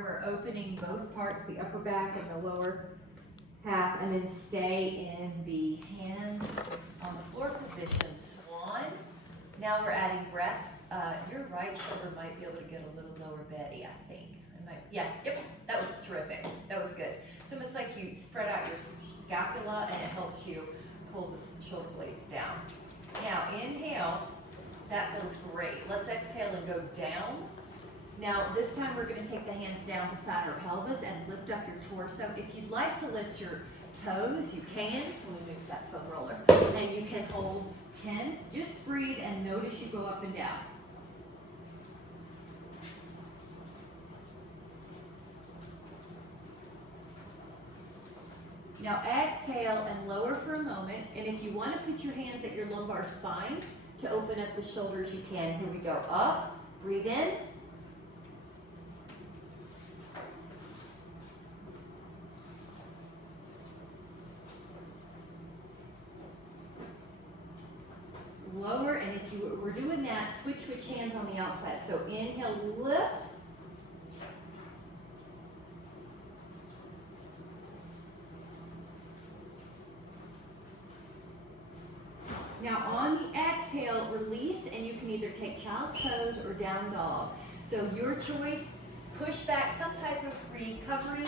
We're opening both parts, the upper back and the lower half, and then stay in the hands on the floor position, swan. Now we're adding breath. Your right shoulder might be able to get a little lower, Betty, I think. Yeah, yep, that was terrific. That was good. It's almost like you spread out your scapula and it helps you pull the shoulder blades down. Now inhale, that feels great. Let's exhale and go down. Now this time we're gonna take the hands down beside our pelvis and lift up your torso. If you'd like to lift your toes, you can. Let me move that foam roller. And you can hold 10. Just breathe and notice you go up and down. Now exhale and lower for a moment, and if you want to put your hands at your lumbar spine to open up the shoulders, you can. Here we go, up, breathe in. Lower, and if you were doing that, switch hands on the outside. So inhale, lift. Now on the exhale, release, and you can either take child's pose or down dog. So your choice, push back, some type of recovery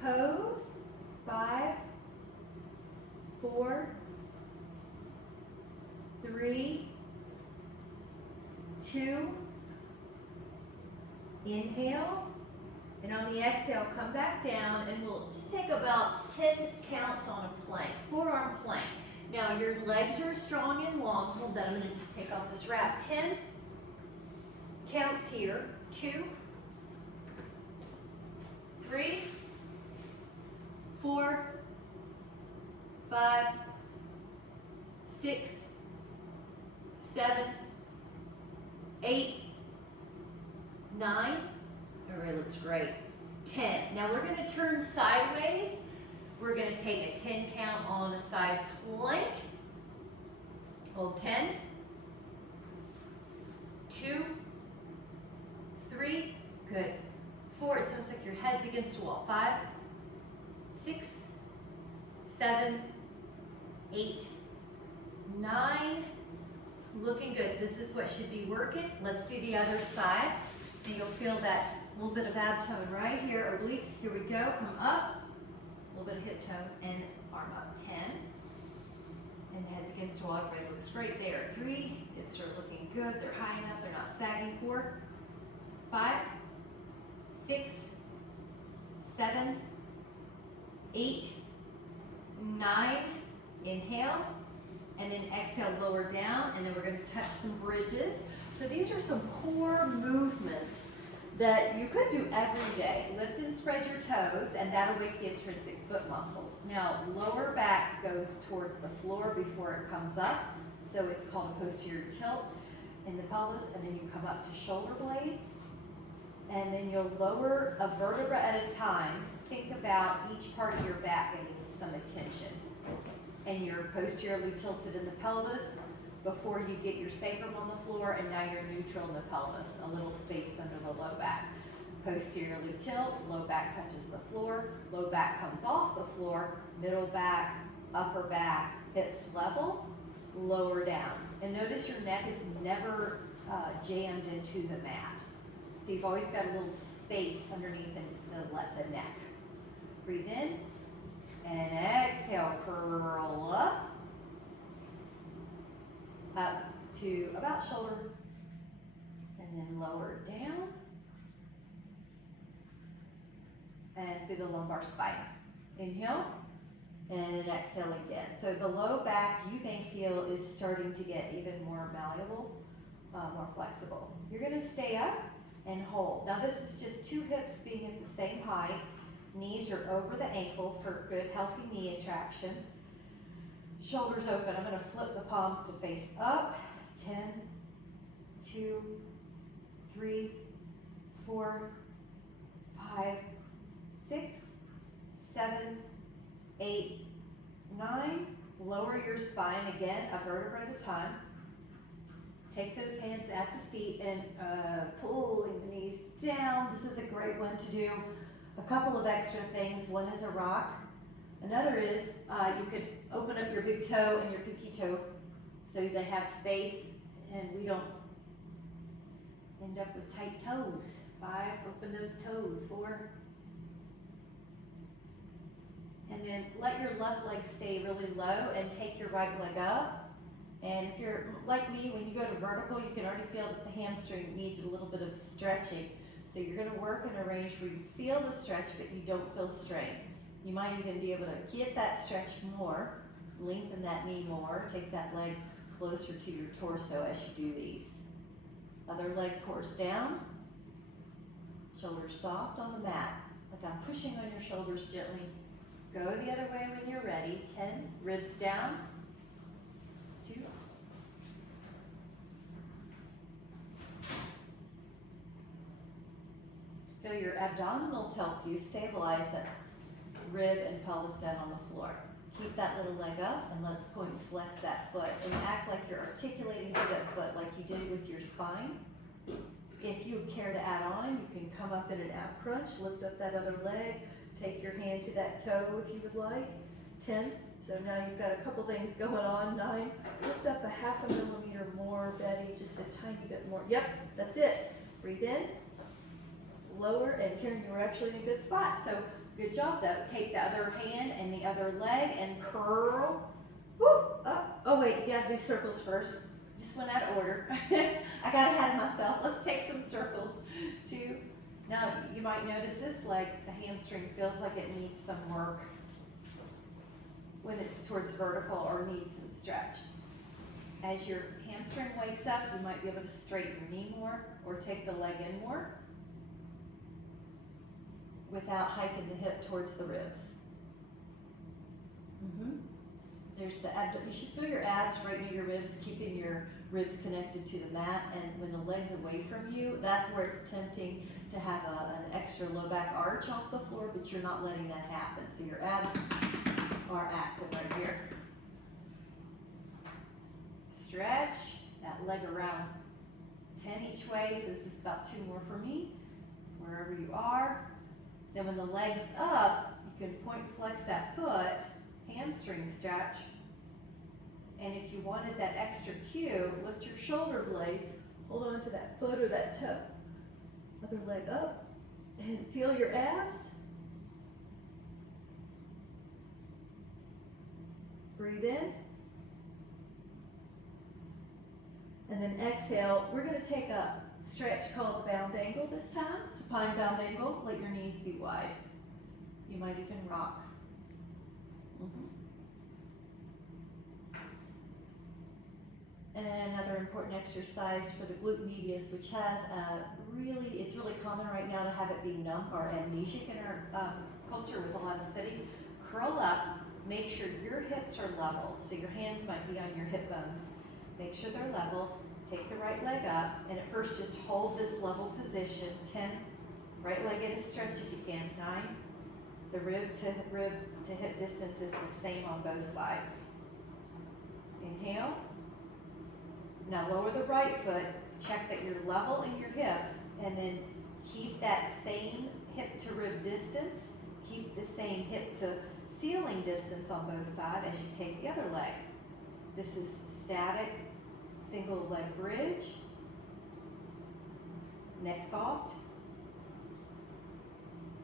pose. 5, 4, 3, 2, inhale, and on the exhale, come back down, and we'll just take about 10 counts on a plank, forearm plank. Now your legs are strong and long. Hold that, I'm gonna just take off this wrap. 10 counts here. 2, 3, 4, 5, 6, 7, 8, 9. It really looks great. 10. Now we're gonna turn sideways. We're going to take a 10 count on a side plank. Hold 10, 2, 3, good. 4, it sounds like your head's against the wall. 5, 6, 7, 8, 9. Looking good. This is what should be working. Let's do the other side. And you'll feel that little bit of ab tone right here. Obliques. Here we go. Come up. A little bit of hip tone and arm up. 10. And the head's against the wall. Everybody looks great there. 3. Hips are looking good. They're high enough. They're not sagging. 4, 5, 6, 7, 8, 9. Inhale. And then exhale, lower down. And then we're going to touch some bridges. So these are some core movements that you could do every day. Lift and spread your toes, and that'll wake the intrinsic foot muscles. Now, lower back goes towards the floor before it comes up. So it's called a posterior tilt in the pelvis, and then you come up to shoulder blades, and then you'll lower a vertebra at a time. Think about each part of your back getting some attention. And you're posteriorly tilted in the pelvis before you get your sacrum on the floor, and now you're neutral in the pelvis, a little space under the low back. Posteriorly tilt, low back touches the floor, low back comes off the floor, middle back, upper back, hips level, lower down. And notice your neck is never jammed into the mat. So you've always got a little space underneath the neck. Breathe in, and exhale, curl up to about shoulder, and then lower down, and through the lumbar spine. Inhale, and an exhale again. So the low back, you may feel, is starting to get even more malleable, more flexible. You're gonna stay up and hold. Now this is just two hips being at the same height. Knees are over the ankle for good, healthy knee attraction. Shoulders open. I'm going to flip the palms to face up. 10, 2, 3, 4, 5, 6, 7, 8, 9. Lower your spine again, a vertebra at a time. Take those hands at the feet and pulling the knees down. This is a great one to do a couple of extra things. One is a rock. Another is you could open up your big toe and your pinky toe so they have space and we don't end up with tight toes. 5, open those toes. 4. And then let your left leg stay really low and take your right leg up. And if you're like me, when you go to vertical, you can already feel that the hamstring needs a little bit of stretching. So you're gonna work in a range where you feel the stretch, but you don't feel strain. You might even be able to get that stretch more, lengthen that knee more, take that leg closer to your torso as you do these. Other leg pours down, shoulders soft on the mat, like I'm pushing on your shoulders gently. Go the other way when you're ready. 10, ribs down. 2. Feel your abdominals help you stabilize that rib and pelvis down on the floor. Keep that little leg up and let's point and flex that foot and act like you're articulating through that foot like you did with your spine. If you care to add on, you can come up in an ab crunch, lift up that other leg, take your hand to that toe if you would like. 10, so now you've got a couple things going on. 9, lift up a 0.5 millimeter more, Betty, just a tiny bit more. Yep, that's it. Breathe in, lower, and Karen, you were actually in a good spot. So good job though. Take the other hand and the other leg and curl. Woo, up. Oh wait, you gotta do circles first. Just went out of order. I got ahead of myself. Let's take some circles. 2. Now you might notice this leg, the hamstring feels like it needs some work when it's towards vertical or needs some stretch. As your hamstring wakes up, you might be able to straighten your knee more or take the leg in more without hiking the hip towards the ribs. There's the abdomen. You should feel your abs right near your ribs, keeping your ribs connected to the mat, and when the leg's away from you, that's where it's tempting to have an extra low back arch off the floor, but you're not letting that happen. So your abs are active right here. Stretch that leg around 10 each way, so this is about 2 more for me, wherever you are. Then when the leg's up, you can point and flex that foot, hamstring stretch. And if you wanted that extra cue, lift your shoulder blades, hold on to that foot or that toe. Other leg up, and feel your abs. Breathe in. And then exhale. We're going to take a stretch called bound angle this time. Supine bound angle. Let your knees be wide. You might even rock. And another important exercise for the glute medius, which has it's really common right now to have it be numb or amnesic in our culture with a lot of sitting. Curl up, make sure your hips are level. So your hands might be on your hip bones. Make sure they're level. Take the right leg up, and at first just hold this level position. 10, right leg in a stretch if you can. 9, the rib to hip distance is the same on both sides. Inhale. Now lower the right foot, check that you're level in your hips, and then keep that same hip to rib distance, keep the same hip to ceiling distance on both sides as you take the other leg. This is static single leg bridge, neck soft.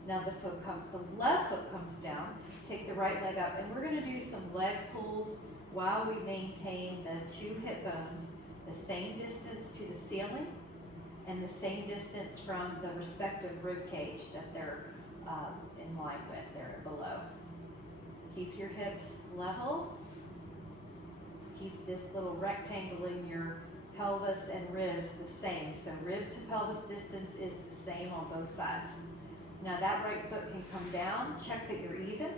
Now the left foot comes down, take the right leg up, and we're gonna do some leg pulls while we maintain the 2 hip bones the same distance to the ceiling and the same distance from the respective rib cage that they're in line with, they're below. Keep your hips level. Keep this little rectangle in your pelvis and ribs the same. So rib to pelvis distance is the same on both sides. Now that right foot can come down, check that you're even.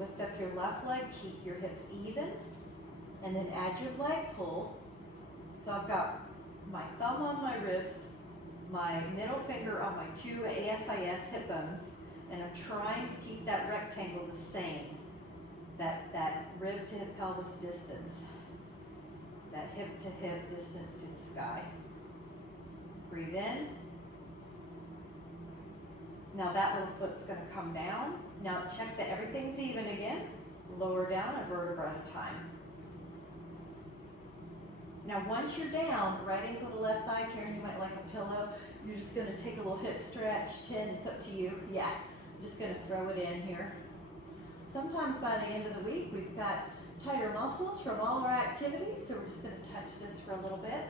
Lift up your left leg, keep your hips even, and then add your leg pull. So I've got my thumb on my ribs, my middle finger on my 2 ASIS hip bones, and I'm trying to keep that rectangle the same, that rib to hip pelvis distance, that hip to hip distance to the sky. Breathe in, Now that little foot's gonna come down. Now check that everything's even again. Lower down a vertebra at a time. Now once you're down, right ankle to left thigh, Karen, you might like a pillow. You're just gonna take a little hip stretch, chin, it's up to you. Yeah, I'm just gonna throw it in here. Sometimes by the end of the week, we've got tighter muscles from all our activities, so we're just gonna touch this for a little bit.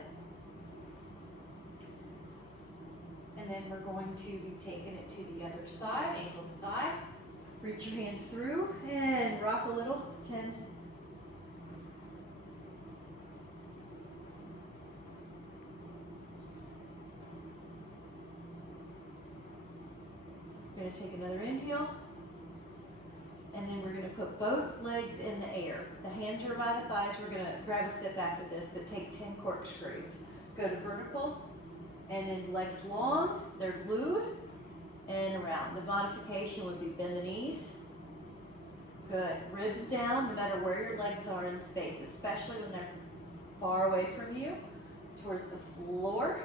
And then we're going to be taking it to the other side, ankle to thigh. Reach your hands through and rock a little, 10. We're gonna take another inhale. And then we're gonna put both legs in the air. The hands are by the thighs. We're gonna grab a step back with this, but take 10 corkscrews. Go to vertical, and then legs long, they're glued, and around. The modification would be bend the knees. Good, ribs down, no matter where your legs are in space, especially when they're far away from you, towards the floor.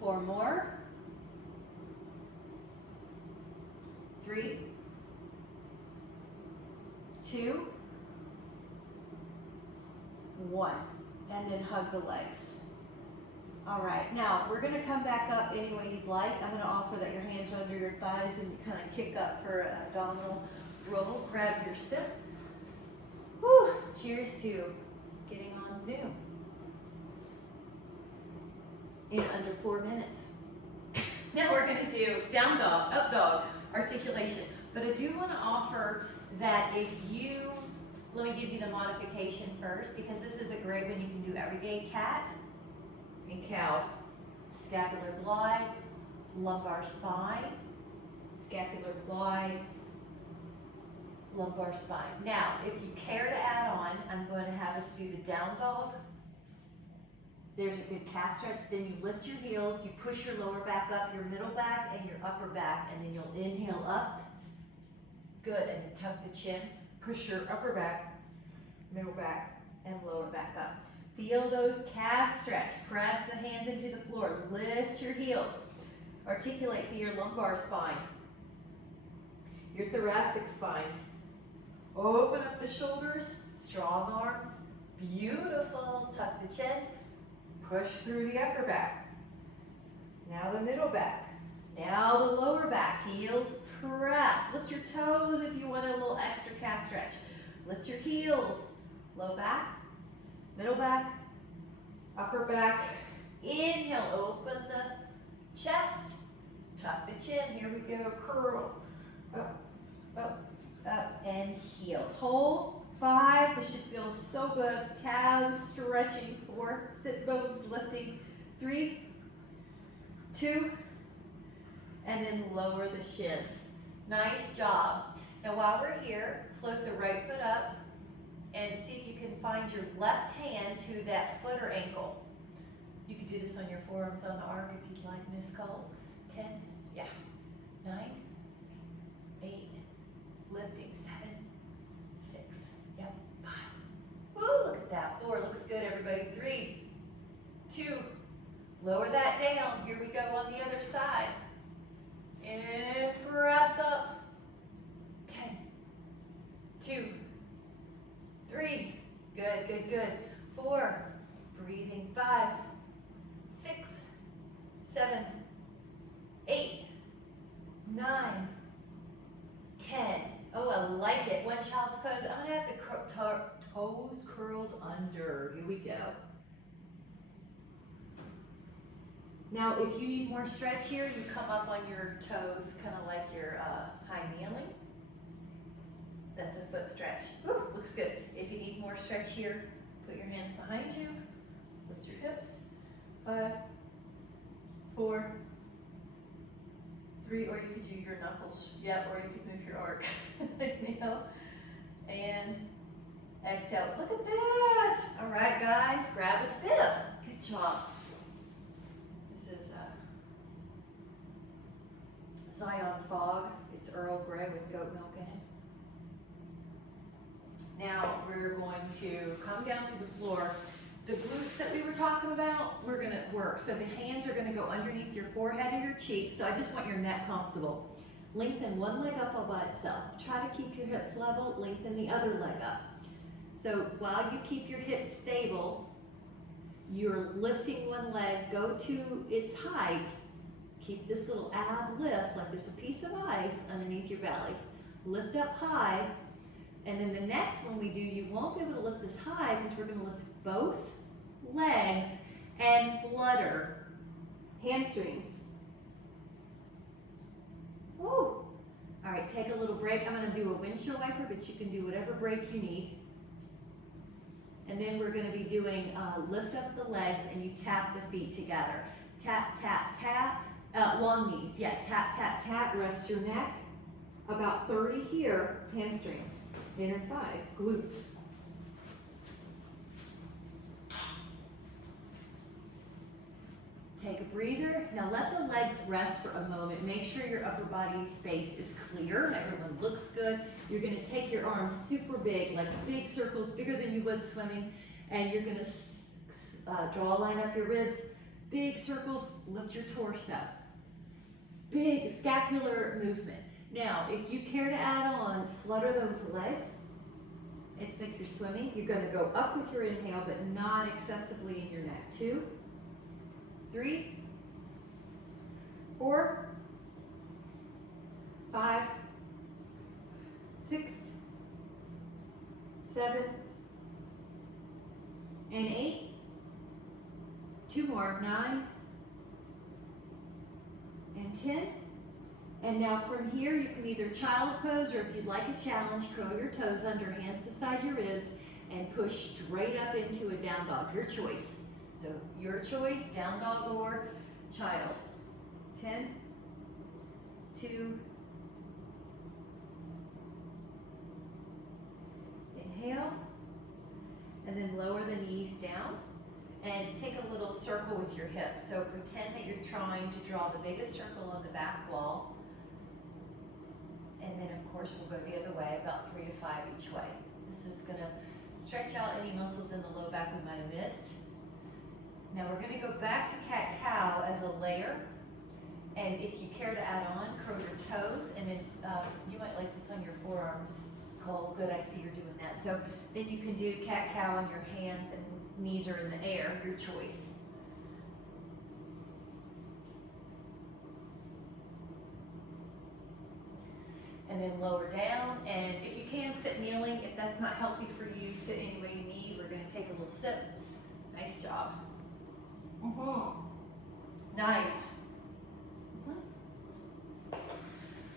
4 more. 3, 2, 1, and then hug the legs. All right, now we're gonna come back up any way you'd like. I'm gonna offer that your hands are under your thighs and you kind of kick up for an abdominal roll. Grab your sip. Whew, cheers to getting on Zoom in under 4 minutes. Now we're gonna do down dog, up dog, articulation. But I do wanna offer that if you, let me give you the modification first, because this is a great one you can do everyday. Cat and cow. Scapular glide, lumbar spine, scapular glide, lumbar spine. Now, if you care to add on, I'm going to have us do the down dog. There's a good calf stretch. Then you lift your heels, you push your lower back up, your middle back, and your upper back, and then you'll inhale up. Good, and then tuck the chin. Push your upper back, middle back, and lower back up. Feel those calves stretch. Press the hands into the floor. Lift your heels. Articulate through your lumbar spine, your thoracic spine. Open up the shoulders, strong arms. Beautiful. Tuck the chin. Push through the upper back. Now the middle back. Now the lower back. Heels press. Lift your toes if you want a little extra calf stretch. Lift your heels. Low back. Middle back, upper back. Inhale, open the chest, tuck the chin. Here we go, curl, up, up, up, and heels. Hold, 5, this should feel so good. Calves stretching, 4, sit bones lifting, 3, 2, and then lower the shins. Nice job. Now while we're here, float the right foot up, and see if you can find your left hand to that foot or ankle. You can do this on your forearms on the arc if you'd like, Miss Cole. 10, yeah. 9, 8, lifting. 7, 6, yep. 5. Woo, look at that. 4, looks good, everybody. 3, 2, lower that down. Here we go on the other side. And press up. 10, 2, 3, good, good, good. 4, breathing. 5, 6, 7, 8, 9, 10. Oh, I like it. One child's pose. I'm gonna have the toes curled under. Here we go. Now, if you need more stretch here, you come up on your toes, kind of like your high kneeling. That's a foot stretch. Woo, looks good. If you need more stretch here, put your hands behind you, lift your hips. 5, 4, 3, or you could do your knuckles. Yep, or you could move your arc. Inhale, and exhale. Look at that. All right, guys, grab a sip. Good job. This is Zion Fog. It's Earl Grey with goat milk in it. Now we're going to come down to the floor. The glutes that we were talking about, we're gonna work. So the hands are gonna go underneath your forehead or your cheek. So I just want your neck comfortable. Lengthen one leg up all by itself. Try to keep your hips level, lengthen the other leg up. So while you keep your hips stable, you're lifting one leg, go to its height. Keep this little ab lift, like there's a piece of ice underneath your belly. Lift up high, and then the next one we do, you won't be able to lift this high because we're gonna lift both legs and flutter hamstrings. Woo! All right, take a little break. I'm gonna do a windshield wiper, but you can do whatever break you need. And then we're gonna be doing lift up the legs and you tap the feet together. Tap, tap, tap, long knees. Yeah, tap, tap, tap, rest your neck. About 30 here, hamstrings, inner thighs, glutes. Take a breather. Now let the legs rest for a moment. Make sure your upper body space is clear. Everyone looks good. You're gonna take your arms super big, like big circles, bigger than you would swimming. And you're gonna draw a line up your ribs. Big circles, lift your torso. Big scapular movement. Now, if you care to add on, flutter those legs. It's like you're swimming. You're gonna go up with your inhale, but not excessively in your neck. 2, 3, 4, 5, 6, 7, and 8. 2 more, 9, and 10. And now from here, you can either child's pose, or if you'd like a challenge, curl your toes under, hands beside your ribs, and push straight up into a down dog, your choice. So your choice, down dog or child. 10, 2, inhale, and then lower the knees down, and take a little circle with your hips. So pretend that you're trying to draw the biggest circle on the back wall, and then of course we'll go the other way, about 3 to 5 each way. This is gonna stretch out any muscles in the low back we might have missed. Now we're gonna go back to cat-cow as a layer, and if you care to add on, curl your toes, and then you might like this on your forearms. Cole, good, I see you're doing that. So then you can do cat-cow on your hands, and knees are in the air, your choice. And then lower down, and if you can, sit kneeling. If that's not healthy for you, sit any way you need. We're gonna take a little sip. Nice job. Nice.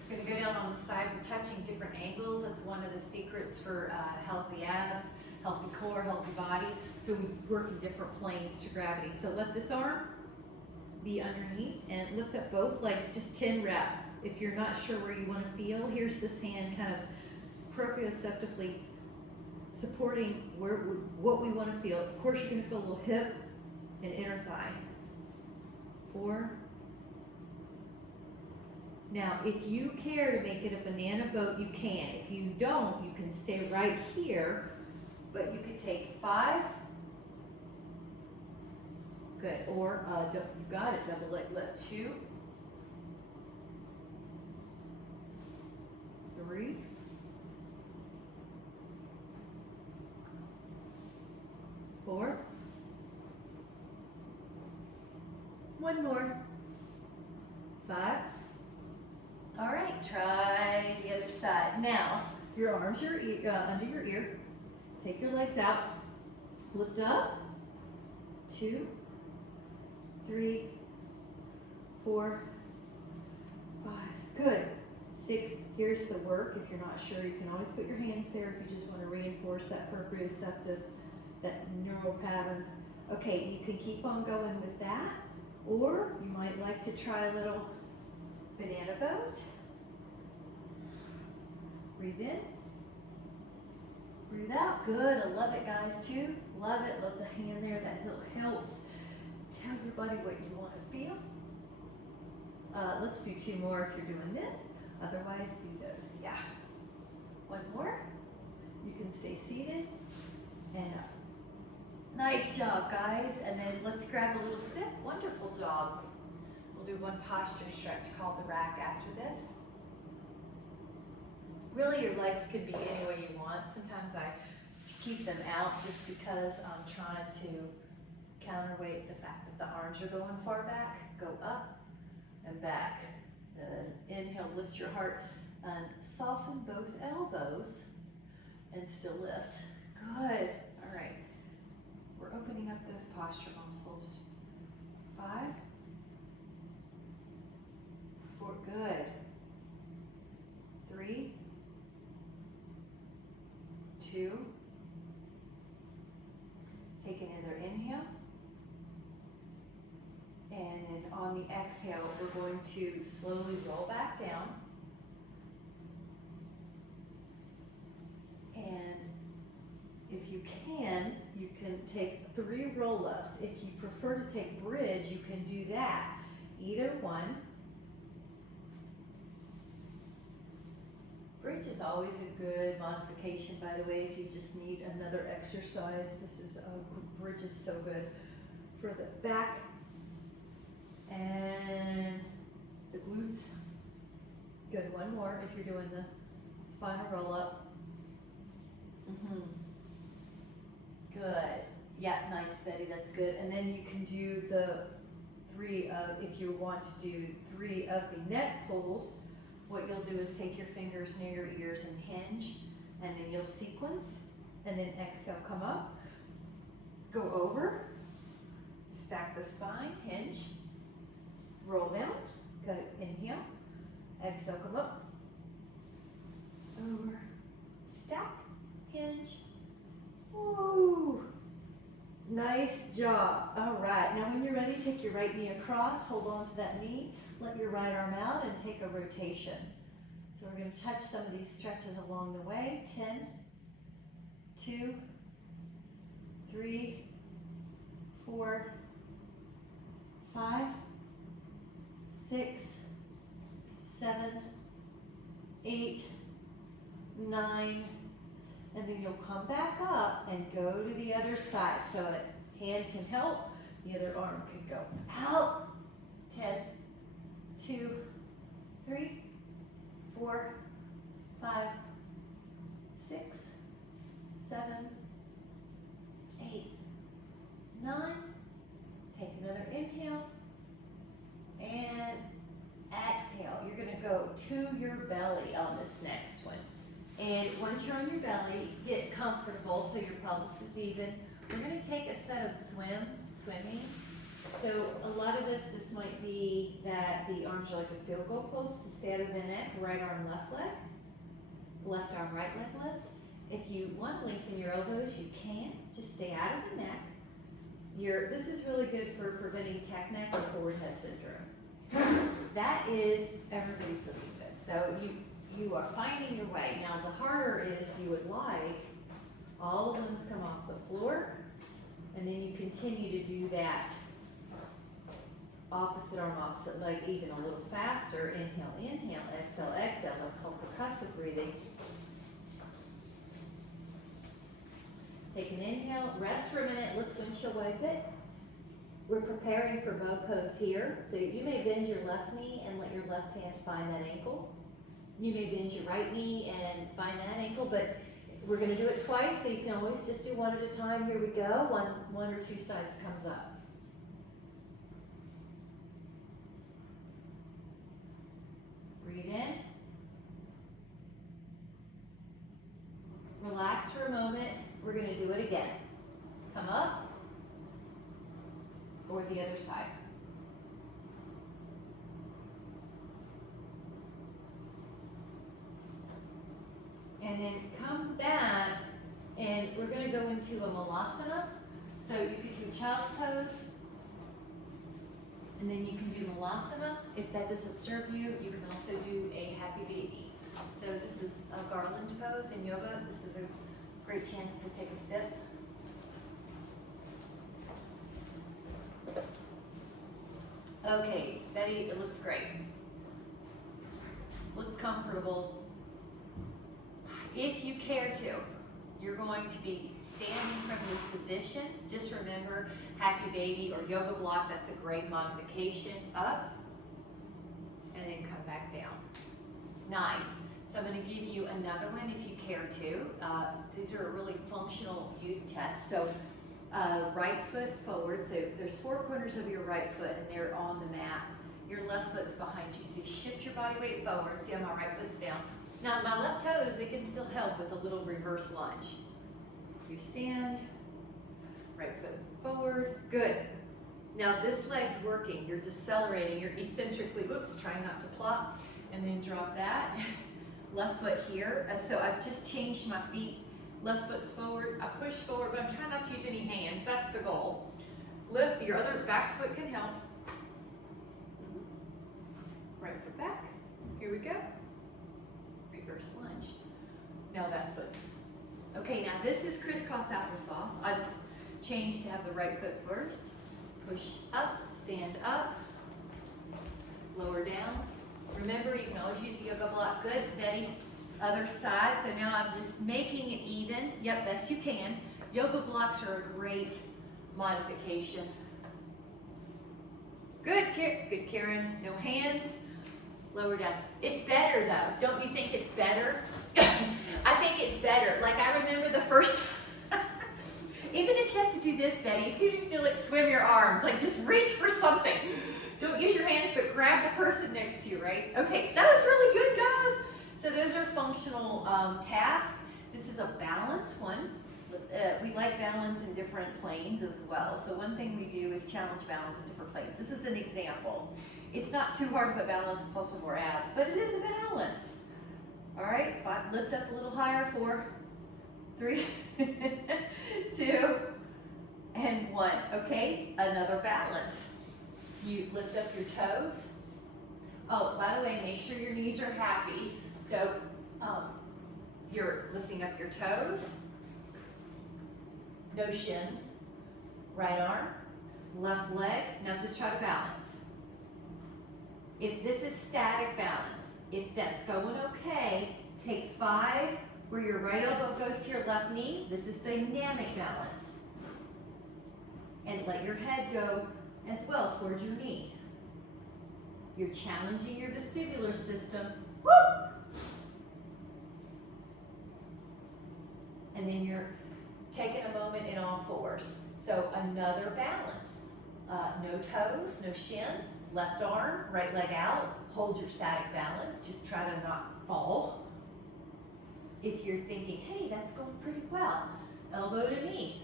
We're gonna go down on the side. We're touching different angles. That's one of the secrets for healthy abs, healthy core, healthy body. So we work in different planes to gravity. So let this arm be underneath and lift up both legs, just 10 reps. If you're not sure where you want to feel, here's this hand kind of proprioceptively supporting what we want to feel. Of course, you're going to feel a little hip and inner thigh. 4. Now, if you care to make it a banana boat, you can. If you don't, you can stay right here, but you could take 5. Good, or you got it, double leg lift. 2, 3, 4, 1 more, 5. All right, try the other side. Now, your arms are under your ear. Take your legs out, lift up. 2, 3, 4, 5. Good. 6. Here's the work. If you're not sure, you can always put your hands there if you just want to reinforce that proprioceptive, that neural pattern. Okay, you can keep on going with that, or you might like to try a little banana boat. Breathe in. Breathe out. Good. I love it, guys, too. Love it. Love the hand there. That helps tell your body what you want to feel. Let's do 2 more if you're doing this. Otherwise, do those. Yeah. 1 more. You can stay seated and up. Nice job, guys. And then let's grab a little sip. Wonderful job. We'll do one posture stretch called the rack after this. Really, your legs could be any way you want. Sometimes I keep them out just because I'm trying to counterweight the fact that the arms are going far back. Go up and back. Inhale, lift your heart and soften both elbows and still lift. Good. All right. We're opening up those posture muscles. 5, 4, good. 3, 2, take another inhale. And then on the exhale, we're going to slowly roll back down. And if you can take 3 roll-ups. If you prefer to take bridge, you can do that. Either one. Bridge is always a good modification, by the way, if you just need another exercise. Bridge is so good for the back and the glutes. Good, one more if you're doing the spinal roll-up. Good. Yeah, nice, Betty, that's good. And then you can do the 3 of, if you want to do 3 of the neck pulls, what you'll do is take your fingers near your ears and hinge, and then you'll sequence, and then exhale, come up, go over, stack the spine, hinge, roll down, good, inhale, exhale, come up, over, stack, hinge, woo, nice job. All right, now when you're ready, take your right knee across, hold on to that knee, let your right arm out and take a rotation. So we're going to touch some of these stretches along the way. 10, 2, 3, 4, 5, 6, 7, 8, 9, and then you'll come back up and go to the other side. So that hand can help, the other arm can go out. 10, 2, 3, 4, 5, 6, 7, 8, 9. Take another inhale and exhale. You're going to go to your belly on this next one. And once you're on your belly, get comfortable so your pelvis is even. We're going to take a set of swimming. So a lot of this might be that the arms are like a field goal post to stay out of the neck, right arm, left leg, left arm, right leg lift. If you want to lengthen your elbows, you can. Just stay out of the neck. This is really good for preventing tech neck or forward head syndrome. That is everybody's looking good. So you are finding your way. Now the harder is you would like all the limbs come off the floor, and then you continue to do that opposite arm, opposite leg, even a little faster. Inhale, inhale, exhale, exhale. That's called percussive breathing. Take an inhale, rest for a minute, let's windshield wipe it. We're preparing for bow pose here. So you may bend your left knee and let your left hand find that ankle. You may bend your right knee and find that ankle, but we're gonna do it twice, so you can always just do one at a time. Here we go, one or two sides comes up. Breathe in. Relax for a moment. We're going to do it again. Come up, or the other side. And then come back, and we're going to go into a malasana. So you could do child's pose, and then you can do malasana. If that doesn't serve you, you can also do a happy baby. So this is a garland pose in yoga. This is a great chance to take a sip. Okay, Betty, it looks great. Looks comfortable. If you care to, You're going to be standing from this position. Just remember, happy baby or yoga block, that's a great modification. Up, and then come back down. Nice. So I'm going to give you another one if you care to. These are really functional youth tests. So right foot forward. So there's 4 corners of your right foot and they're on the mat. Your left foot's behind you. So you shift your body weight forward. See how my right foot's down. Now my left toes, it can still help with a little reverse lunge. You stand, right foot forward. Good. Now this leg's working. You're decelerating. You're eccentrically, oops, trying not to plop. And then drop that. Left foot here. So I've just changed my feet. Left foot's forward. I push forward, but I'm trying not to use any hands. That's the goal. Lift. Your other back foot can help. Right foot back. Here we go. Reverse lunge. Now that foot's. Okay, now this is crisscross applesauce. I just changed to have the right foot first. Push up, stand up, lower down. Remember, you can always use the yoga block. Good, Betty. Other side. So now I'm just making it even. Yep, best you can. Yoga blocks are a great modification. Good, good, Karen. No hands. Lower down. It's better though. Don't you think it's better? I think it's better. Like I remember the first. Even if you have to do this, Betty, if you need to like swim your arms, like just reach for something. Don't use your hands, but grab the person next to you, right? Okay, that was really good, guys. So those are functional tasks. This is a balance one. We like balance in different planes as well. So one thing we do is challenge balance in different planes. This is an example. It's not too hard of a balance, it's also more abs, but it is a balance. All right, 5, lift up a little higher, 4, 3, 2, and 1. Okay, another balance. You lift up your toes. Oh, by the way, make sure your knees are happy. So you're lifting up your toes. No shins. Right arm, left leg. Now just try to balance. If this is static balance, if that's going okay, take 5 where your right elbow goes to your left knee. This is dynamic balance. And let your head go as well towards your knee. You're challenging your vestibular system. Woo! And then you're taking a moment in all 4s. So another balance. No toes, no shins, left arm, right leg out. Hold your static balance. Just try to not fall. If you're thinking, hey, that's going pretty well, elbow to knee.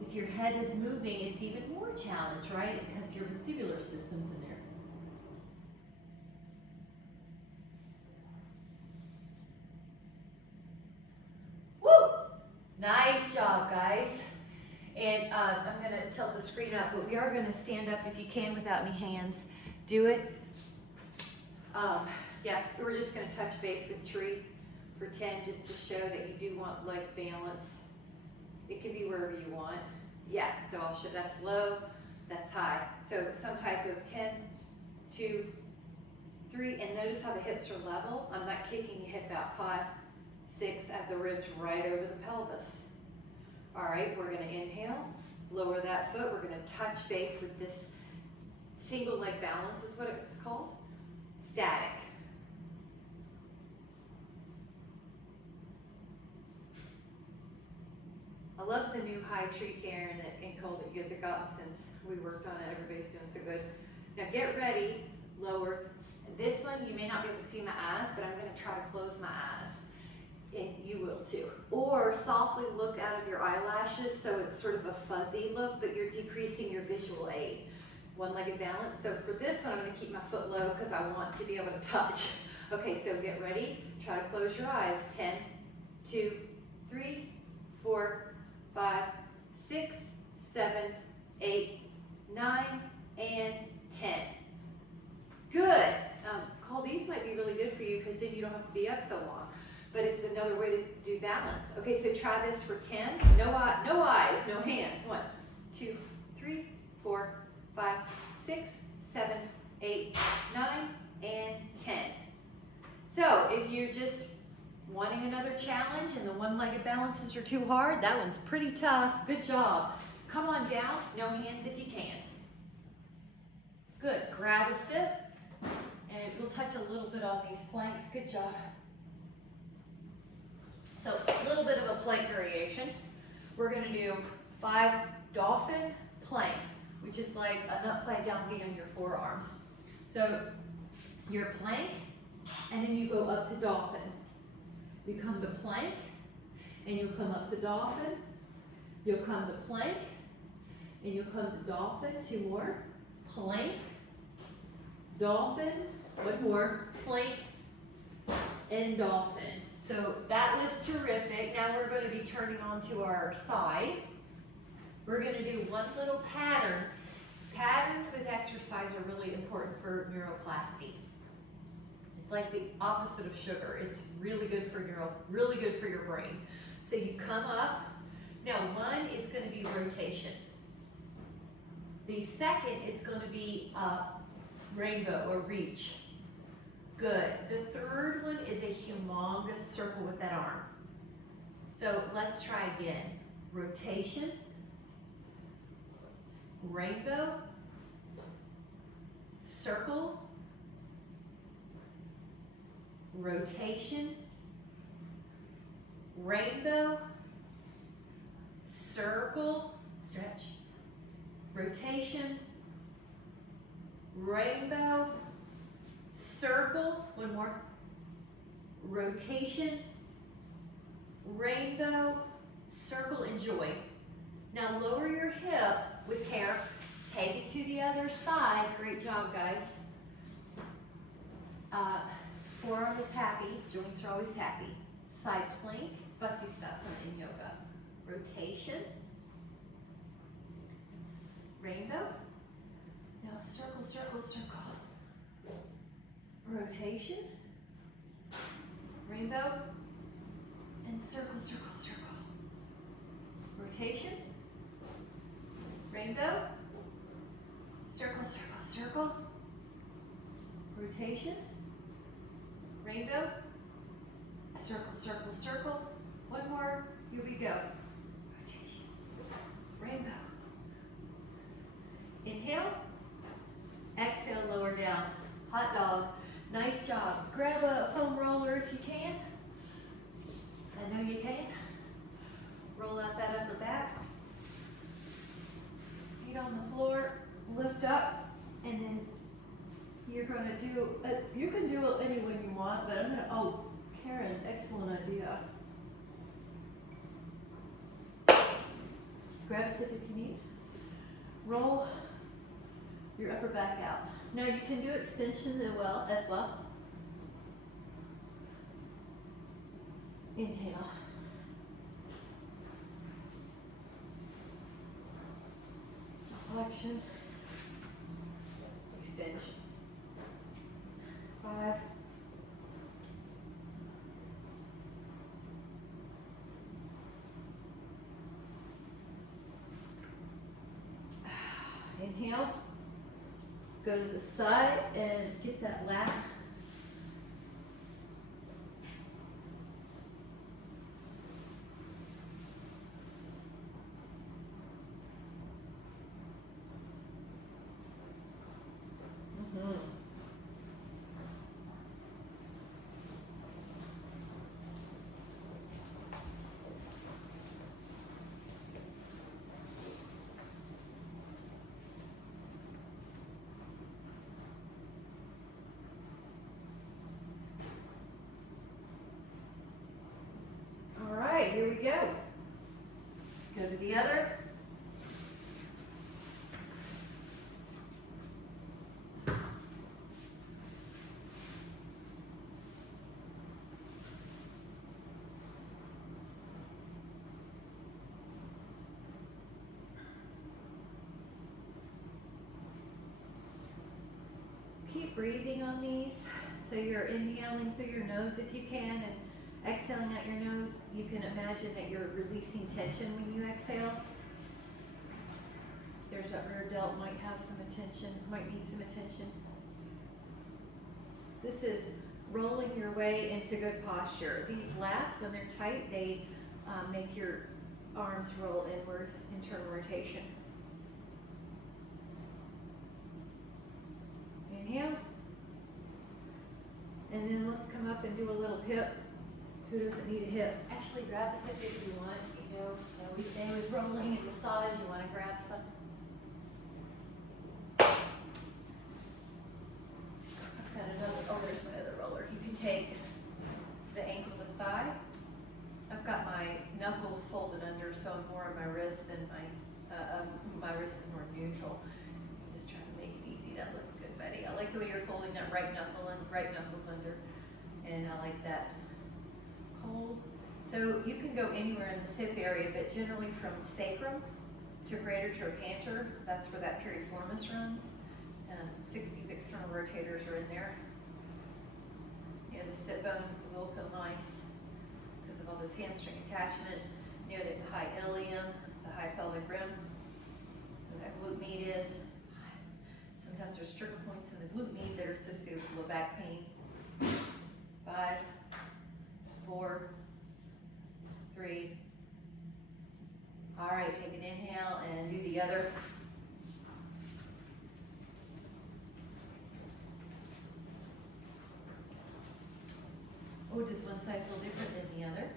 If your head is moving, it's even more challenge, right? Because your vestibular system's in there. Woo! Nice job, guys. And I'm going to tilt the screen up, but we are going to stand up if you can without any hands. Do it. Yeah, we're just going to touch base with tree for 10 just to show that you do want leg balance. It can be wherever you want. Yeah, so I'll show that's low, that's high. So some type of 10, 2, 3, and notice how the hips are level. I'm not kicking the hip out. 5, 6, at the ribs right over the pelvis. All right, we're gonna inhale, lower that foot. We're gonna touch base with this single leg balance is what it's called. Static. I love the new high tree, Karen, and Cole that you guys have gotten since we worked on it. Everybody's doing so good. Now get ready, lower. This one, you may not be able to see my eyes, but I'm gonna try to close my eyes. And you will too. Or softly look out of your eyelashes so it's sort of a fuzzy look, but you're decreasing your visual aid. One-legged balance. So for this one, I'm gonna keep my foot low because I want to be able to touch. Okay, so get ready. Try to close your eyes. 10, 2, 3, 4, 5, 6, 7, 8, 9, and 10. Good. Cole, these might be really good for you because then you don't have to be up so long. But it's another way to do balance. Okay, so try this for 10. No eyes, no hands. 1, 2, 3, 4, 5, 6, 7, 8, 9, and 10. So if you're just Wanting another challenge and the one-legged balances are too hard? That one's pretty tough. Good job. Come on down, no hands if you can. Good, grab a sip, and we'll touch a little bit on these planks. Good job. So a little bit of a plank variation. We're gonna do 5 dolphin planks, which is like an upside down V on your forearms. So your plank, and then you go up to dolphin. You come to plank, and you'll come up to dolphin. You'll come to plank, and you'll come to dolphin. 2 more. Plank, dolphin, 1 more, plank, and dolphin. So that was terrific. Now we're going to be turning onto our side. We're going to do one little pattern. Patterns with exercise are really important for neuroplasty. It's like the opposite of sugar. It's really good for really good for your brain. So you come up. Now one is going to be rotation. The second is going to be rainbow or reach. Good. The third one is a humongous circle with that arm. So let's try again. Rotation, rainbow, circle, rotation, rainbow, circle, stretch, rotation, rainbow, circle, 1 more, rotation, rainbow, circle, enjoy. Now lower your hip with care, take it to the other side. Great job, guys. Forearm is happy, joints are always happy. Side plank, fussy stuff in yoga. Rotation, rainbow. Now circle, circle, circle. Rotation, rainbow, and circle, circle, circle. Rotation, rainbow, circle, circle, circle. Rotation, rainbow, circle, circle, circle. 1 more, here we go. Rotation, rainbow. Inhale, exhale, lower down. Hot dog. Nice job. Grab a foam roller if you can. I know you can. Roll out that upper back. Feet on the floor. Lift up. And then you're going to do, you can do it any way you want, but I'm going to, oh, Karen, excellent idea. Grab a sip if you need. Roll your upper back out. Now you can do extensions as well. Inhale. Flexion. Extension. 5. Inhale. Go to the side and get that lap. Here we go. Go to the other. Keep breathing on these. So you're inhaling through your nose if you can, and exhaling out your nose. You can imagine that you're releasing tension when you exhale. There's that rear delt, might have some attention, might need some attention. This is rolling your way into good posture. These lats, when they're tight, they make your arms roll inward, internal rotation. Inhale. And then let's come up and do a little hip. Who doesn't need a hip? Actually, grab a sip if you want. You know, we say with rolling and massage, you want to grab some. I've got another, oh, there's my other roller. You can take the ankle to thigh. I've got my knuckles folded under, so I'm more on my wrist than my wrist is more neutral. Just trying to make it easy. That looks good, buddy. I like the way you're folding that right knuckles under, and I like that. Hold. So you can go anywhere in this hip area, but generally from sacrum to greater trochanter, that's where that piriformis runs. 60 external rotators are in there. Near the sit bone will feel nice because of all those hamstring attachments. Near the high ilium, the high pelvic rim, where that glute med is. Sometimes there's trigger points in the glute med that are associated with low back pain. 5, 4, 3. All right, take an inhale and do the other. Oh, does one side feel different than the other?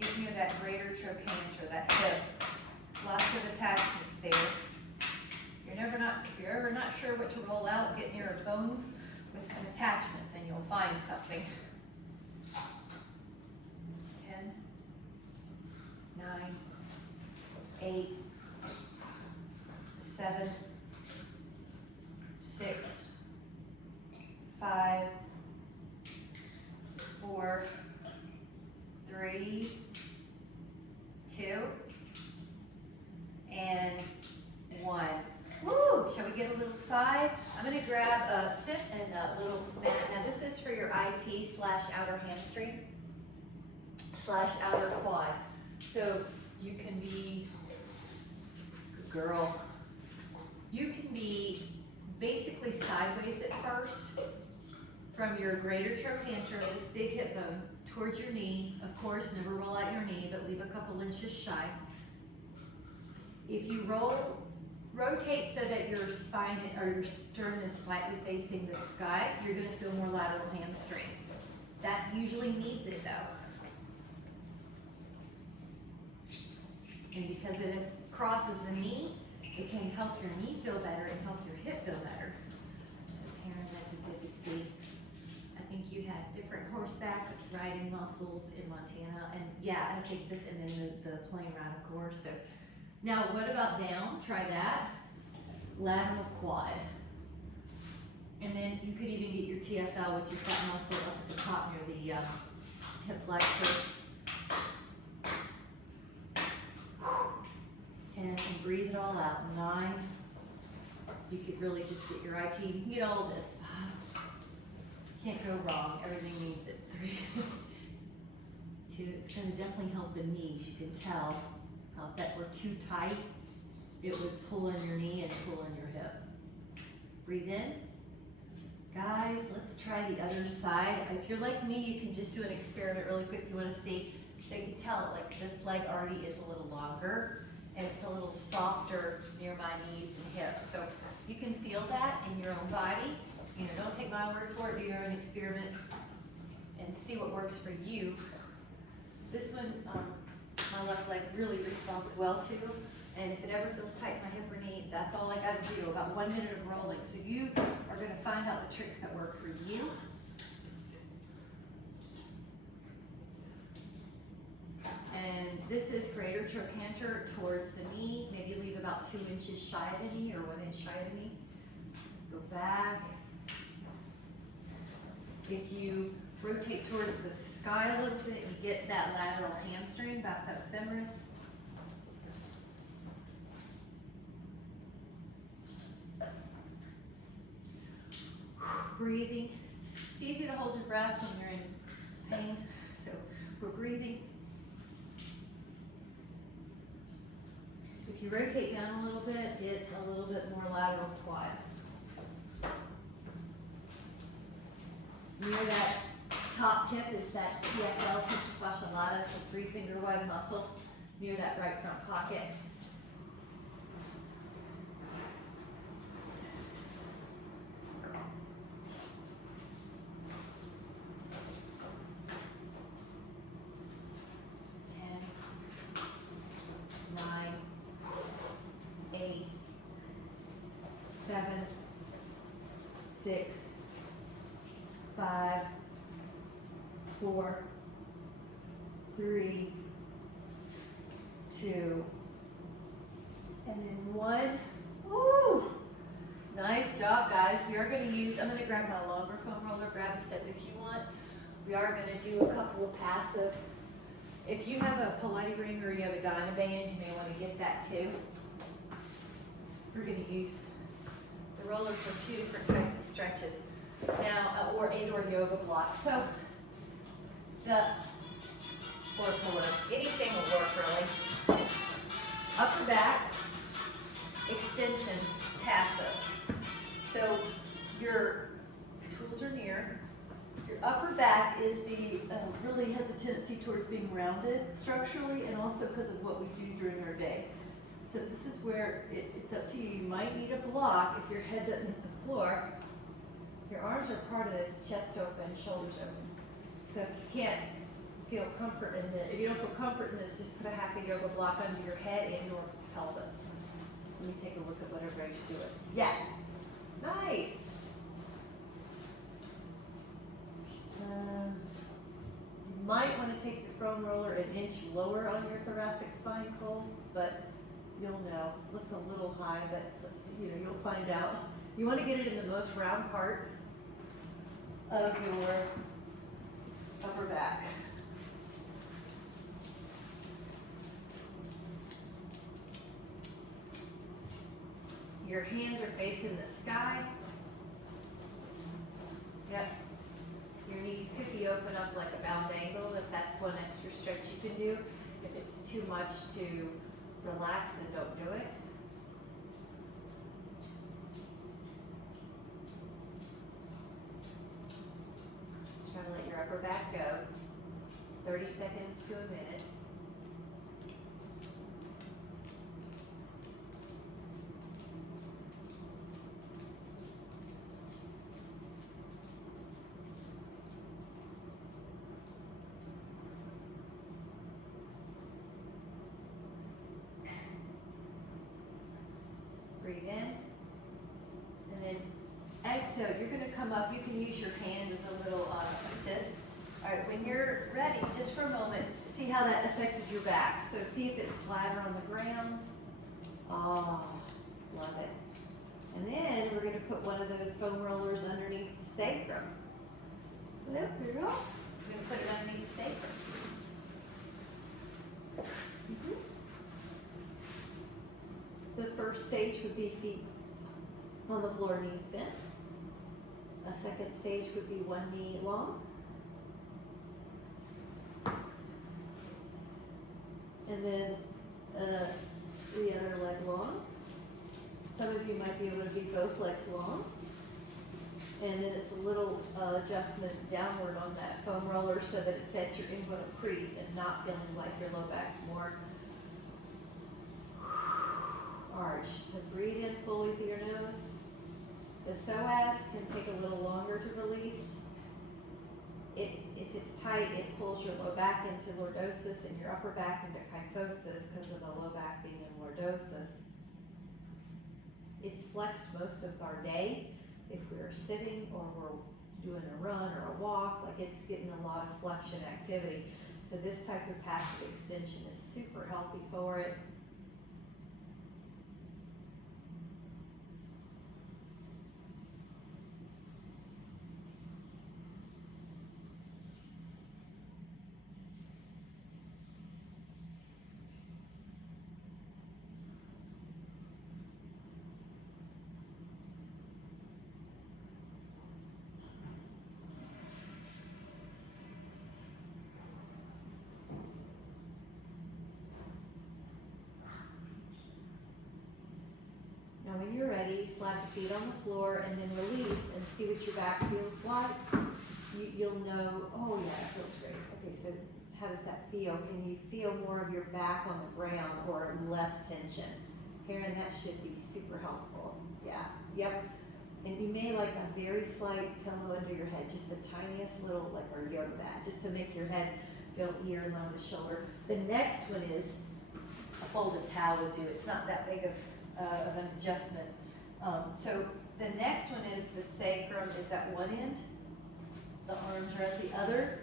Give me that greater trochanter, that hip. Lots of attachments there. If you're ever not sure what to roll out, get near a bone with some attachments and you'll find something. 10, 9, 8, 7, 6, 5, 4, 3, 2, and 1. Woo! Shall we get a little side? I'm going to grab a sit and a little mat. Now this is for your IT / outer hamstring / outer quad. So you can be, good girl, you can be basically sideways at first from your greater trochanter, this big hip bone, towards your knee. Of course, never roll out your knee, but leave a couple inches shy. If you rotate so that your spine or your sternum is slightly facing the sky, you're going to feel more lateral hamstring. That usually needs it though. And because it crosses the knee, it can help your knee feel better and help your hip feel better. So Karen, that'd be good to see. I think you had different horseback riding muscles in Montana, and yeah, I think this, and then the plane ride, of course. So now, what about down? Try that. Lateral quad. And then you could even get your TFL, which is that muscle up at the top near the hip flexor. 10, and breathe it all out. 9. You could really just get your IT. You can get all of this. 5. Can't go wrong. Everything needs it. 3. 2. It's going to definitely help the knees. You can tell if that were too tight, it would pull on your knee and pull on your hip. Breathe in. Guys, let's try the other side. If you're like me, you can just do an experiment really quick. You want to see, so you can tell like this leg already is a little longer and it's a little softer near my knees and hips. So you can feel that in your own body. You know, don't take my word for it. Do your own experiment and see what works for you. This one, my left leg really responds well to, and if it ever feels tight in my hip or knee, that's all I got to do, about 1 minute of rolling. So you are going to find out the tricks that work for you. And this is greater trochanter towards the knee, maybe leave about 2 inches shy of the knee or 1 inch shy of the knee. Go back. If you rotate towards the sky a little bit, you get that lateral hamstring, biceps femoris. Breathing. It's easy to hold your breath when you're in pain, so we're breathing. If you rotate down a little bit, it's a little bit more lateral quad. Near that top hip is that TFL, tension fascia lata, it's a 3-finger wide muscle near that right front pocket. Seven, 6, 5, 4, 3, 2, and then 1. Woo! Nice job, guys. We are going to use, I'm going to grab my longer foam roller, grab a set if you want. We are going to do a couple of passive. If you have a Pilates ring or you have a Dynaband, you may want to get that too. We're going to use the roller for 2 different types of stretches now, or indoor yoga block. So or pillow, anything will work really. Upper back extension, passive. So your tools are near. Your upper back is really has a tendency towards being rounded structurally, and also because of what we do during our day. So this is where it's up to you. You might need a block if your head doesn't hit the floor. Your arms are part of this, chest open, shoulders open. So if you can't feel comfort in this, if you don't feel comfort in this, just put a half a yoga block under your head and your pelvis. Let me take a look at whatever age do it. Yeah, nice. You might want to take your foam roller an inch lower on your thoracic spine, Cole, but you'll know. Looks a little high, but you'll find out. You want to get it in the most round part of your upper back. Your hands are facing the sky. Yep. Your knees could be open up like a bound angle if that's one extra stretch you can do. If it's too much to relax, then don't do it. Try to let your upper back go. 30 seconds to a minute. Breathe in, and then exhale. You're going to come up. You can use your hand as a little assist. All right, when you're ready, just for a moment, see how that affected your back. So see if it's flatter on the ground. Oh, love it. And then we're going to put one of those foam rollers underneath the sacrum. There we go. We're going to put it underneath the sacrum. The first stage would be feet on the floor, knees bent. A second stage would be one knee long. And then the other leg long. Some of you might be able to be both legs long. And then it's a little adjustment downward on that foam roller so that it's at your inguinal crease and not feeling like your low back's more arched. So breathe in fully through your nose. The psoas can take a little longer to release. If it's tight, it pulls your low back into lordosis and your upper back into kyphosis because of the low back being in lordosis. It's flexed most of our day. If we're sitting or we're doing a run or a walk, like it's getting a lot of flexion activity. So this type of passive extension is super healthy for it. Now when you're ready, slide the feet on the floor and then release and see what your back feels like. you'll know, oh yeah, it feels great. Okay, so how does that feel? Can you feel more of your back on the ground or less tension? Karen, that should be super helpful. Yeah, yep. And you may like a very slight pillow under your head, just the tiniest little, like our yoga mat, just to make your head feel ear and lower the shoulder. The next one is a folded towel would do. It's not that big of an adjustment. So the next one is the sacrum is at one end, the arms are at the other,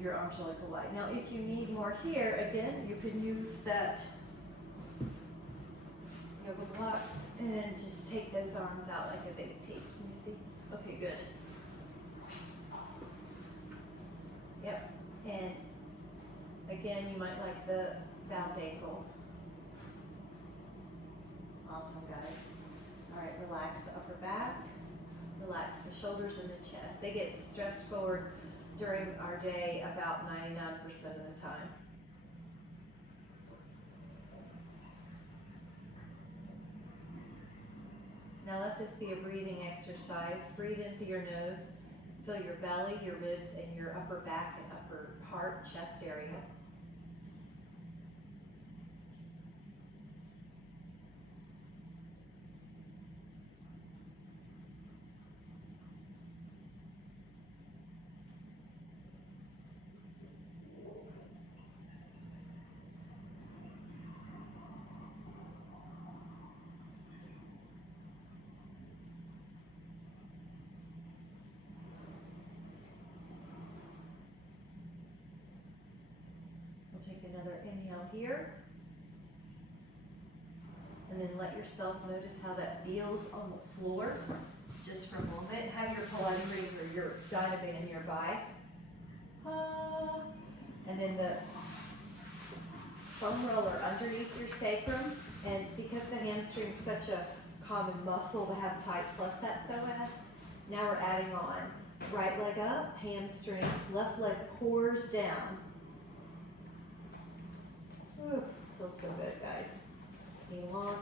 your arms are like wide. Now if you need more here, again, you can use that yoga block and just take those arms out like a big T. Can you see? Okay, good. Yep, and again, you might like the bowed ankle. Awesome, guys. All right, relax the upper back, relax the shoulders and the chest. They get stressed forward during our day about 99% of the time. Now let this be a breathing exercise. Breathe in through your nose. Feel your belly, your ribs, and your upper back and upper heart, chest area. Take another inhale here. And then let yourself notice how that feels on the floor. Just for a moment. Have your Pilates ring or your Dynaband nearby. And then the foam roller underneath your sacrum. And because the hamstring is such a common muscle to have tight plus that psoas, now we're adding on right leg up, hamstring, left leg cores down. Ooh, feels so good, guys. Knee long.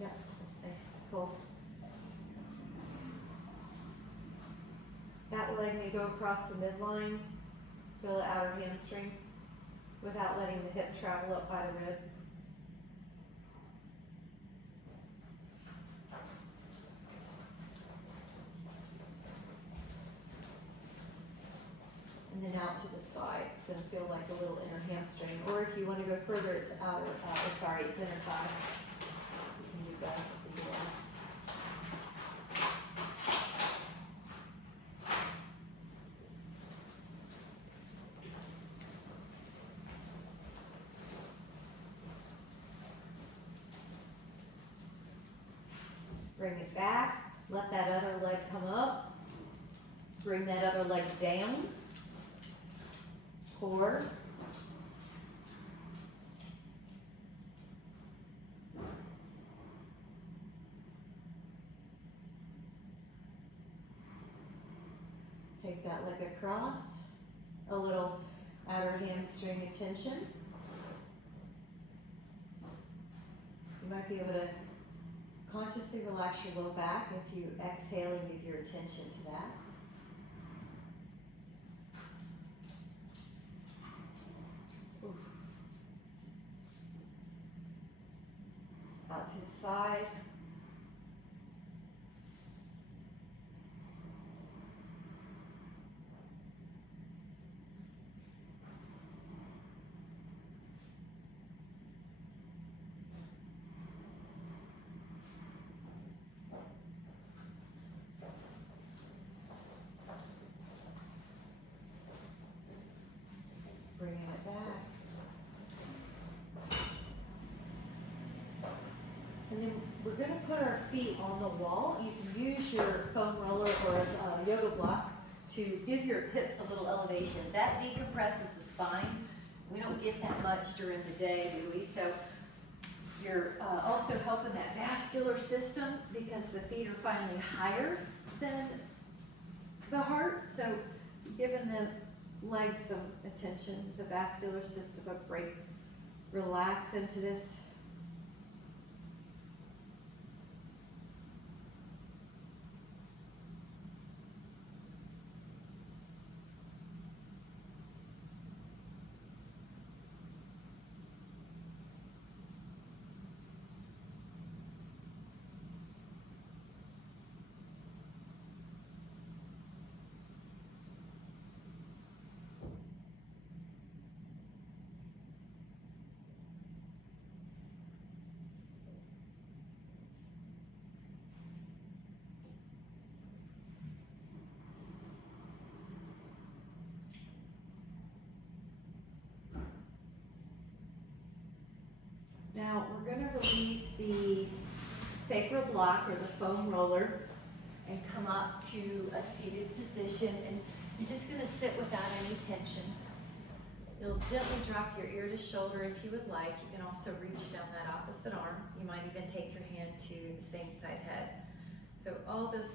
Yeah, nice, cool. That leg may go across the midline. Feel the outer hamstring without letting the hip travel up by the rib. And then out to the side. It's going to feel like a little inner hamstring. Or if you want to go further, it's outer, it's inner thigh. You can do that as well. Bring it back. Let that other leg come up. Bring that other leg down. Core. Take that leg across. A little outer hamstring attention. You might be able to consciously relax your low back if you exhale and give your attention to that. Out to the side. Bringing it back. And then we're going to put our feet on the wall. You can use your foam roller or a yoga block to give your hips a little elevation. That decompresses the spine. We don't get that much during the day, do we? So you're also helping that vascular system because the feet are finally higher than the heart. So giving the legs some attention, the vascular system a break. Relax into this. Now we're gonna release the sacral block or the foam roller and come up to a seated position, and you're just gonna sit without any tension. You'll gently drop your ear to shoulder if you would like. You can also reach down that opposite arm. You might even take your hand to the same side head. So all this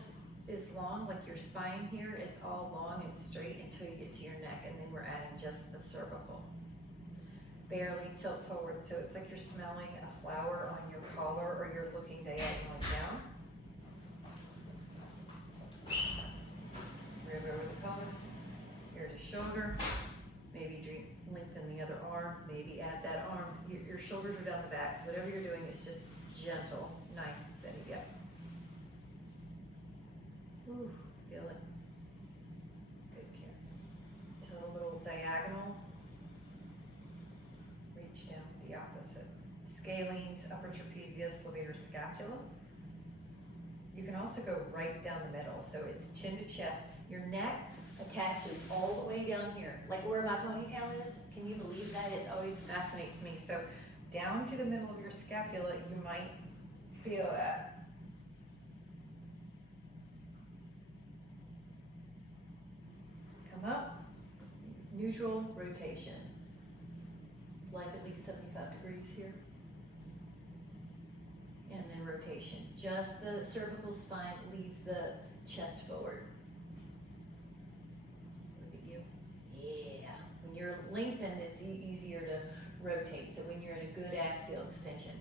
is long, like your spine here is all long and straight until you get to your neck, and then we're adding just the cervical. Barely tilt forward, so it's like you're smelling a flower on your collar or you're looking diagonally down. Move over the pelvis, ear to shoulder, maybe lengthen the other arm, maybe add that arm. Your shoulders are down the back, so whatever you're doing is just gentle, nice, steady, yep. Ooh, feel it. Good care. Tilt a little diagonal. Reach down the opposite. Scalenes, upper trapezius, levator scapula. You can also go right down the middle, so it's chin to chest. Your neck attaches all the way down here, like where my ponytail is. Can you believe that? It always fascinates me. So down to the middle of your scapula, you might feel that. Come up, neutral rotation. Like at least 75 degrees here. And then rotation. Just the cervical spine, leave the chest forward. Look at you. Yeah. When you're lengthened, it's easier to rotate. So when you're in a good axial extension,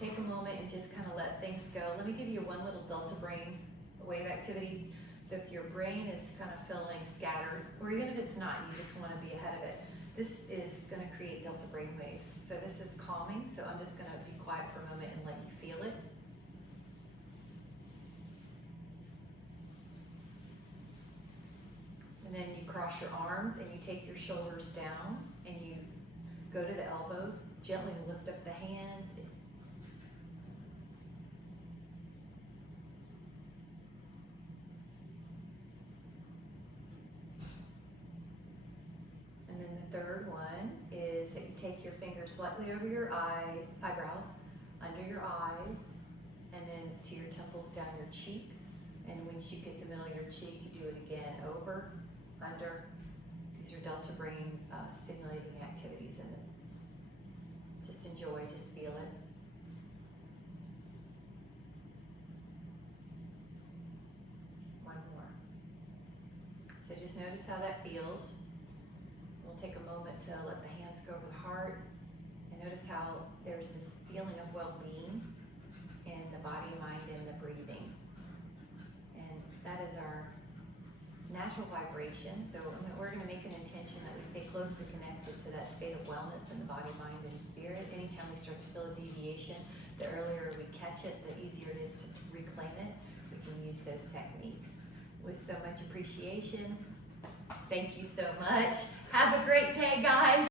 take a moment and just kind of let things go. Let me give you one little delta brain wave activity. So if your brain is kind of feeling scattered, or even if it's not, and you just want to be ahead of it, this is going to create delta brain waves. So this is calming, so I'm just going to be quiet for a moment and let you feel it. And then you cross your arms and you take your shoulders down and you go to the elbows, gently lift up the hands. And then the third one is that you take your fingers slightly over your eyebrows, under your eyes, and then to your temples, down your cheek. And once you get the middle of your cheek, you do it again, over, under. These are delta brain stimulating activities, and just enjoy, just feel it. One more. So just notice how that feels. We'll take a moment to let the hands go over the heart, and notice how there's this feeling of well-being in the body, mind, and the breathing. And that is our natural vibration. So we're going to make an intention that we stay closely connected to that state of wellness in the body, mind, and spirit. Anytime we start to feel a deviation, the earlier we catch it, the easier it is to reclaim it. We can use those techniques. With so much appreciation, thank you so much. Have a great day, guys.